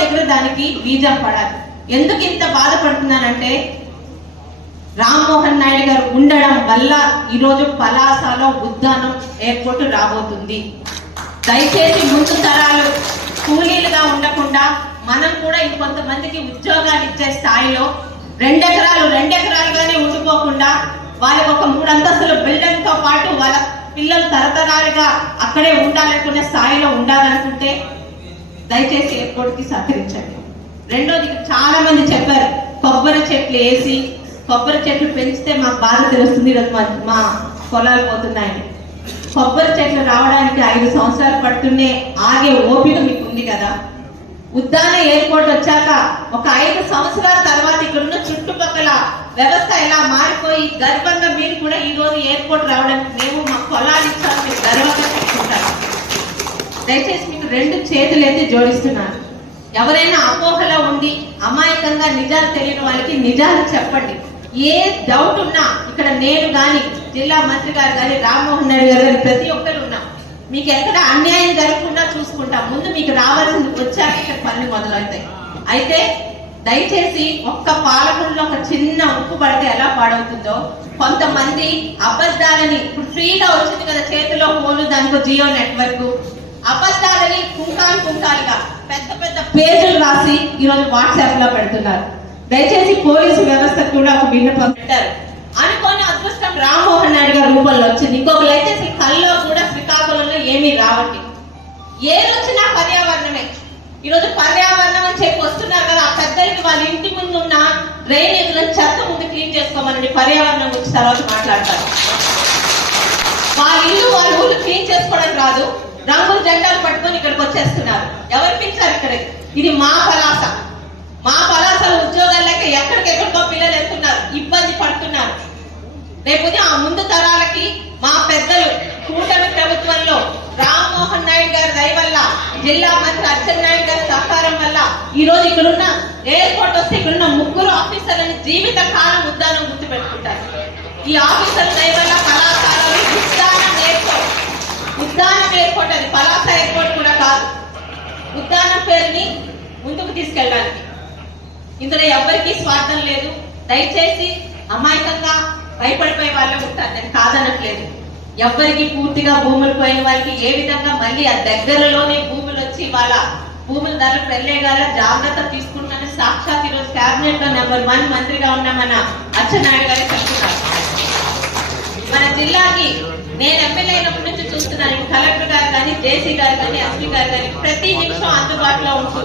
దగ్గర దానికి బీజం పడాలి. ఎందుకు ఇంత బాధపడుతున్నానంటే రామ్మోహన్ నాయుడు గారు ఉండడం వల్ల ఈరోజు పలాసలో ఉద్దానం ఎయిర్పోర్ట్ రాబోతుంది. దయచేసి ముందు తరాలు కూలీలుగా ఉండకుండా మనం కూడా ఇంకొంతమందికి ఉద్యోగాలు ఇచ్చే స్థాయిలో రెండెకరాలు రెండెకరాలుగానే ఉండిపోకుండా వాళ్ళకి ఒక మూడు అంతస్తుల బిల్డింగ్తో పాటు వాళ్ళ పిల్లలు తరతరాలుగా అక్కడే ఉండాలనుకునే స్థాయిలో ఉండాలనుకుంటే దయచేసి ఎయిర్పోర్ట్కి సహకరించండి. రెండోది చాలా మంది చెప్పారు కొబ్బరి చెట్లు వేసి కొబ్బరి చెట్లు పెంచితే మాకు బాధ తెలుస్తుంది ఈరోజు మా మా పొలాలు పోతున్నాయని. కొబ్బరి చెట్లు రావడానికి ఐదు సంవత్సరాలు పడుతున్నే ఆగే ఓపిక మీకు ఉంది కదా? ఉద్దాన ఎయిర్పోర్ట్ వచ్చాక ఒక ఐదు సంవత్సరాల తర్వాత ఇక్కడ ఉన్న చుట్టుపక్కల వ్యవస్థ ఎలా మారిపోయి గర్వంగా మీరు కూడా ఈ రోజు ఎయిర్పోర్ట్ రావడానికి మేము మా పొలాలు ఇచ్చాము మీరు గర్వంగా చెప్పుకుంటారు దయచేసి మీకు రెండు చేతులు అయితే జోడిస్తున్నాను ఎవరైనా అపోహలో ఉండి అమాయకంగా నిజాలు తెలియని వాళ్ళకి నిజాలు చెప్పండి. ఏ డౌట్ ఉన్నా ఇక్కడ నేను కానీ జిల్లా మంత్రి గారు కానీ రామ్మోహన్ నాయుడు గారు కానీ ప్రతి ఒక్కరు ఉన్నాం. మీకు ఎక్కడ అన్యాయం జరగకుండా చూసుకుంటాం. ముందు మీకు రావాల్సింది వచ్చాక ఇక్కడ పనులు మొదలవుతాయి. అయితే దయచేసి ఒక్క పాలకుల్లో ఒక చిన్న ఉప్పు పడితే ఎలా పాడవుతుందో కొంతమంది అబద్ధాలని ఇప్పుడు ఫ్రీగా వచ్చింది కదా చేతిలో ఫోన్ దానికో జియో నెట్వర్క్ అబద్ధాలని కుంకాలు కుంకాలుగా పెద్ద పెద్ద పేజీలు రాసి ఈరోజు వాట్సాప్లో పెడుతున్నారు. దయచేసి పోలీసు వ్యవస్థ కూడా ఒక విన్నపం పెట్టారు అనుకోని అదృష్టం రామ్మోహన్ నాయుడు గారి రూపంలో వచ్చింది. ఇంకొకరు అయితే కల్లో కూడా శ్రీకాకుళంలో ఏమీ రావట్టి ఏదొచ్చినా పర్యావరణమే. ఈరోజు పర్యావరణం అని చెప్పి వస్తున్నారు కదా ఆ పెద్దలకి వాళ్ళ ఇంటి ముందు ఉన్న డ్రైనేజ్లను చెత్త ముందు క్లీన్ చేసుకోమని పర్యావరణం గురించి తర్వాత మాట్లాడతారు. వాళ్ళ ఇల్లు వాళ్ళ ఊళ్ళు క్లీన్ చేసుకోవడం రాదు. రంగుల జెండాలు పట్టుకొని ఇక్కడికి వచ్చేస్తున్నారు. ఎవరు పిలిచారు ఇక్కడ ఇది మా పలాస. మా పలాసలో ఉద్యోగాలు లేక ఎక్కడికెక్కడికో పిల్లలు వెళ్తున్నారు. ఇబ్బంది పడుతున్నారు. రేపు ఆ ముందు తరాలకి మా పెద్దలు కూటమి ప్రభుత్వంలో రామ్మోహన్ నాయుడు గారి దయ వల్ల జిల్లా మంత్రి అర్జున్ నాయుడు గారి సహకారం వల్ల ఈ రోజు ఇక్కడున్న ఎయిర్పోర్ట్ వస్తే ఇక్కడున్న ముగ్గురు ఆఫీసర్లను జీవిత కాలం ఉద్దానం గుర్తుపెట్టుకుంటారు. ఈ ఆఫీసర్ దయ వల్ల కళాశాలలో ఉద్దానం ఎయిర్పోర్ట్ ఉద్దానం ఎయిర్పోర్ట్ అది పలాస ఎయిర్పోర్ట్ కూడా కాదు. ఉద్దానం పేరుని ముందుకు తీసుకెళ్ళడానికి. ఇందులో ఎవరికీ స్వార్థం లేదు. దయచేసి అమాయకంగా భయపడిపోయే వాళ్ళు ఉంటారు. నేను కాదనట్లేదు. ఎవరికి పూర్తిగా భూములు పోయిన వారికి ఏ విధంగా మళ్ళీ ఆ దగ్గరలోనే భూములు వచ్చి వాళ్ళ భూముల ధరలు పెళ్ళేగాల జాగ్రత్త తీసుకుంటానని సాక్షాత్ ఈరోజు కేబినెట్లో నెంబర్ వన్ మంత్రిగా ఉన్న మన అచ్చెన్నాయుడు గారు చెప్తున్నారు. మన జిల్లాకి నేను ఎమ్మెల్యే అయినప్పటి నుంచి చూస్తున్నాను. కలెక్టర్ జేసీ గారు కానీ ఎస్పీ గారు కానీ ప్రతి నిమిషం అందుబాటులో ఉంటూ